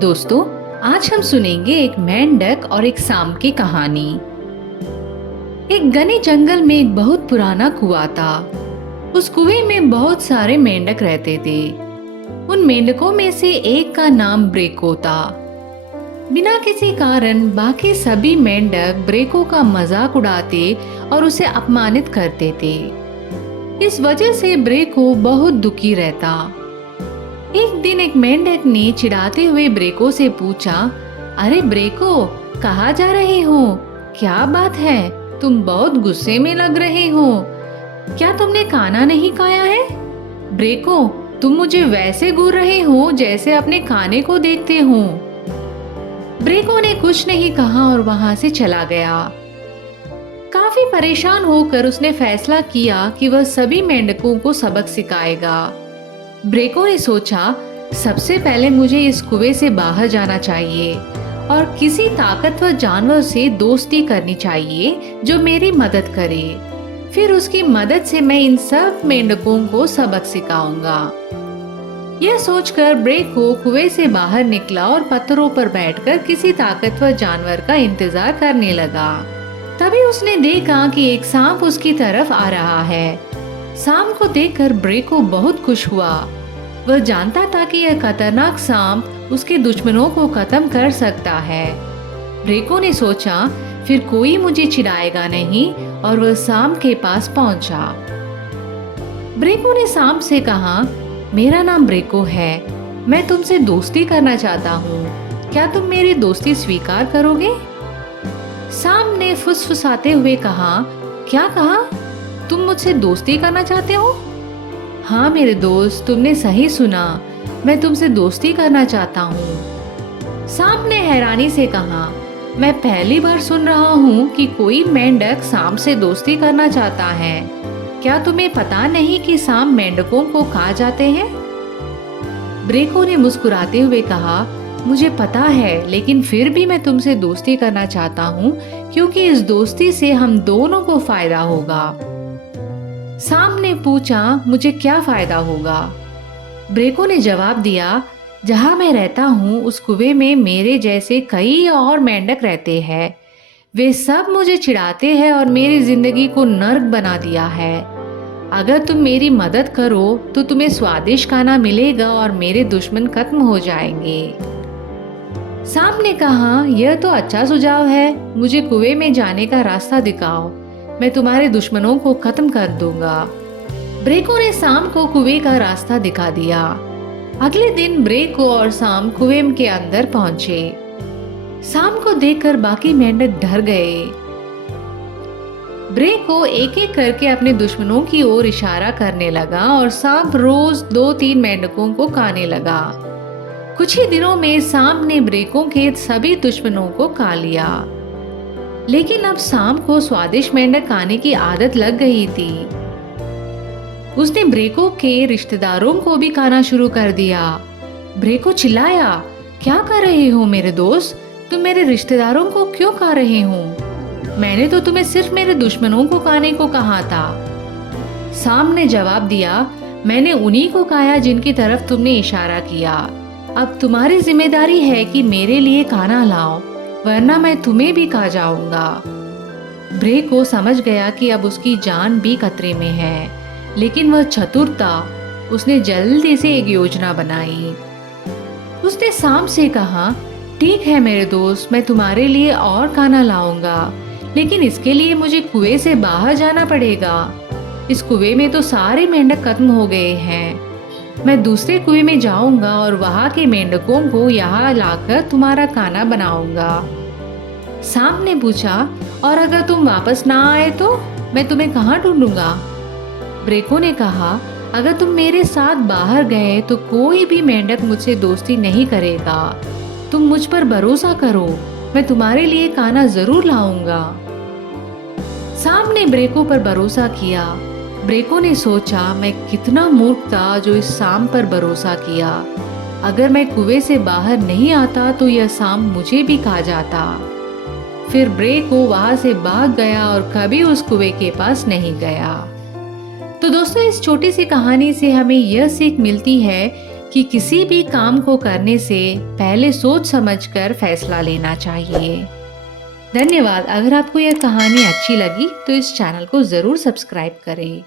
दोस्तों, आज हम सुनेंगे एक मेंढक और एक सांप की कहानी। एक घने जंगल में एक बहुत पुराना कुआं था। उस कुएं में बहुत सारे मेंढक रहते थे। उन मेंढकों में से एक का नाम ब्रेको था। बिना किसी कारण बाकी सभी मेंढक ब्रेको का मजाक उड़ाते और उसे अपमानित करते थे। इस वजह से ब्रेको बहुत दुखी रहता। एक दिन एक मेंढक ने चिढ़ाते हुए ब्रेको से पूछा, अरे ब्रेको, कहाँ जा रहे हो? क्या बात है, तुम बहुत गुस्से में लग रहे हो। क्या तुमने खाना नहीं खाया है? ब्रेको, तुम मुझे वैसे घूर रहे हो जैसे अपने खाने को देखते हो। ब्रेको ने कुछ नहीं कहा और वहां से चला गया। काफी परेशान होकर उसने फैसला किया कि वह सभी मेंढकों को सबक सिखाएगा। ब्रेको ने सोचा, सबसे पहले मुझे इस कुएं से बाहर जाना चाहिए और किसी ताकतवर जानवर से दोस्ती करनी चाहिए जो मेरी मदद करे। फिर उसकी मदद से मैं इन सब मेंढकों को सबक सिखाऊंगा। यह सोचकर ब्रेको कुएं से बाहर निकला और पत्थरों पर बैठकर किसी ताकतवर जानवर का इंतजार करने लगा। तभी उसने देखा कि एक सांप उसकी तरफ आ रहा है। सांप को देखकर ब्रेको बहुत खुश हुआ। वह जानता था कि यह खतरनाक सांप उसके दुश्मनों को खत्म कर सकता है। ब्रेको ने सोचा, फिर कोई मुझे चिढ़ाएगा नहीं, और वह सांप के पास पहुंचा। ब्रेको ने सांप से कहा, मेरा नाम ब्रेको है, मैं तुमसे दोस्ती करना चाहता हूँ। क्या तुम मेरी दोस्ती स्वीकार करोगे? सांप ने फुसफुसाते हुए कहा, क्या कहा? तुम मुझसे दोस्ती करना चाहते हो? हाँ मेरे दोस्त, तुमने सही सुना, मैं तुमसे दोस्ती करना चाहता हूँ। सांप ने हैरानी से कहा, मैं पहली बार सुन रहा हूँ कि कोई मेंढक सांप से दोस्ती करना चाहता है। क्या तुम्हें पता नहीं कि सांप मेंढकों को खा जाते हैं? ब्रेको ने मुस्कुराते हुए कहा, मुझे पता है, लेकिन फिर भी मैं तुमसे दोस्ती करना चाहता हूँ क्योंकि इस दोस्ती से हम दोनों को फायदा होगा। सांप ने पूछा, मुझे क्या फायदा होगा? ब्रेको ने जवाब दिया, जहाँ मैं रहता हूँ उस कुएं में मेरे जैसे कई और मेंढक रहते हैं। वे सब मुझे चिढ़ाते हैं और मेरी जिंदगी को नर्क बना दिया है। अगर तुम मेरी मदद करो तो तुम्हें स्वादिष्ट खाना मिलेगा और मेरे दुश्मन खत्म हो जाएंगे। सांप ने कहा, यह तो अच्छा सुझाव है, मुझे कुएं में जाने का रास्ता दिखाओ, मैं तुम्हारे दुश्मनों को खत्म कर दूंगा। ब्रेको ने सांप को कुएं का रास्ता दिखा दिया। अगले दिन ब्रेको और सांप कुएं के अंदर पहुंचे। सांप को देखकर बाकी मेंढक डर गए। ब्रेको एक एक करके अपने दुश्मनों की ओर इशारा करने लगा और सांप रोज 2-3 मेंढकों को खाने लगा। कुछ ही दिनों में सांप ने ब्रेको के सभी दुश्मनों को खा लिया। लेकिन अब सांप को स्वादिष्ट मेंढक खाने की आदत लग गई थी। उसने ब्रेको के रिश्तेदारों को भी खाना शुरू कर दिया। ब्रेको चिल्लाया, क्या कर रहे हो मेरे दोस्त? तुम मेरे रिश्तेदारों को क्यों खा रहे हो? मैंने तो तुम्हें सिर्फ मेरे दुश्मनों को खाने को कहा था। सांप ने जवाब दिया, मैंने उन्हीं को खाया जिनकी तरफ तुमने इशारा किया। अब तुम्हारी जिम्मेदारी है कि मेरे लिए खाना लाओ, वरना मैं तुम्हें भी खा जाऊंगा। ब्रेको समझ गया कि अब उसकी जान भी खतरे में है, लेकिन वह चतुर था। उसने जल्दी से एक योजना बनाई। उसने सांप से कहा, ठीक है मेरे दोस्त, मैं तुम्हारे लिए और खाना लाऊंगा, लेकिन इसके लिए मुझे कुएं से बाहर जाना पड़ेगा। इस कुएं में तो सारे मेंढक खत्म हो गए हैं। मैं दूसरे कुएं में जाऊंगा और वहां के मेंढकों को यहाँ लाकर तुम्हारा खाना बनाऊंगा। सांप ने पूछा, और अगर तुम वापस ना आए तो मैं तुम्हें कहाँ ढूंढूंगा? ब्रेको ने कहा, अगर तुम मेरे साथ बाहर गए तो कोई भी मेंढक मुझसे दोस्ती नहीं करेगा। तुम मुझ पर भरोसा करो, मैं तुम्हारे लिए खाना जरूर लाऊंगा। सांप ने ब्रेको पर भरोसा किया। ब्रेको ने सोचा, मैं कितना मूर्ख था जो इस सांप पर भरोसा किया। अगर मैं कुएं से बाहर नहीं आता तो यह सांप मुझे भी खा जाता। फिर ब्रेको वहां से भाग गया और कभी उस कुएं के पास नहीं गया। तो दोस्तों, इस छोटी सी कहानी से हमें यह सीख मिलती है कि किसी भी काम को करने से पहले सोच समझकर फैसला लेना चाहिए। धन्यवाद। अगर आपको यह कहानी अच्छी लगी तो इस चैनल को ज़रूर सब्सक्राइब करें।